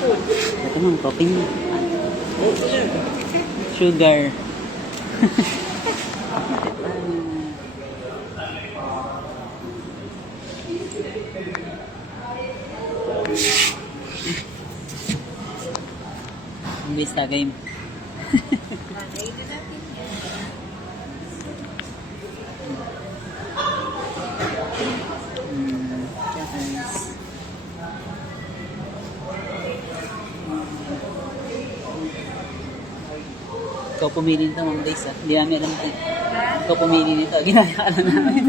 food. Ito nang topping. Sugar. Ang vista game. Nakain na natin yan. Cheers. Ikaw pumili nito, Ma'am Days, ah. Hindi namin alam ito. Ikaw pumili nito. Ginaya ka lang namin.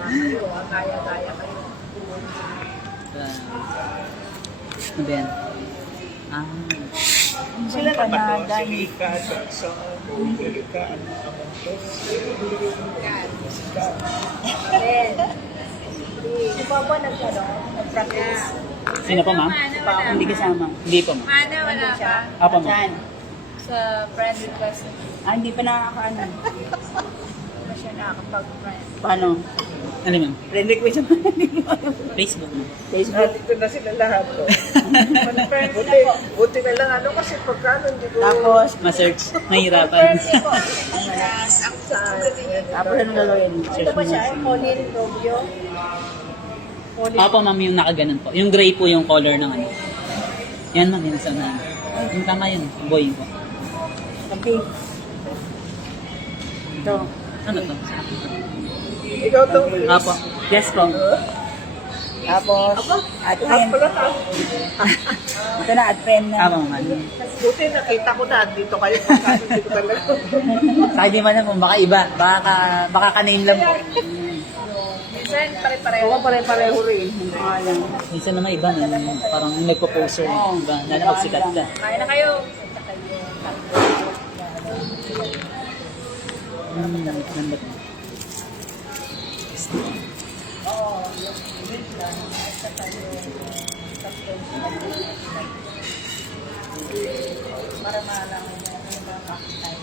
Kayo, kaya-kaya kayo. Ano ba yan? Ah. Sila na ba to? Si Rika, sa Rika, Then, si Papa nag-practice. Sino pa, Ma'am? Hindi kasama. Hindi pa, Ma'am. Mana, wala pa. Apa, Ma'am? Saan? Sa friend request. Hindi pa nakakaano. Hindi pa siya nakakapag-friend. Paano? Ano, Ma'am? Friend request mo. Facebook, Ma'am. Facebook. dito na sila lahat. Buti na lang ano kasi pagkano hindi ko... Tapos, Ma-search. Mahirapan. tapos ano gagawin? Ito ba siya? Colin Robio? Apa, Ma'am, yung nakaganon po. Yung gray po yung color ng ano. Yan, Ma'am. Yung isa na. Yung tama yun. Boy po. Okay. Ito. Ano to? Ikaw to. Apo. Yes po. Tapos, at friend. Ito na, at friend na. Apo, Ma'am. Buti nakita ko na dito kayo pagkano hindi ko talaga. Sa di man po, baka iba. Baka ka-name lang po. Minsan, pare-pareho. Oo, pare-pareho rin. Hindi ko alam. Minsan naman iba na parang nagpo-poster. Iba, lalo magsikat ka. Kaya na kayo. Ganda po. Para malaman niya yung mga kakitay.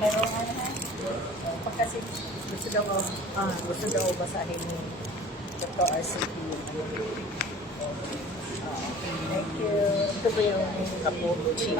Pero kasi gusto daw basahin ni Dr. RCP. Thank you. Ito ba yung kapuchi?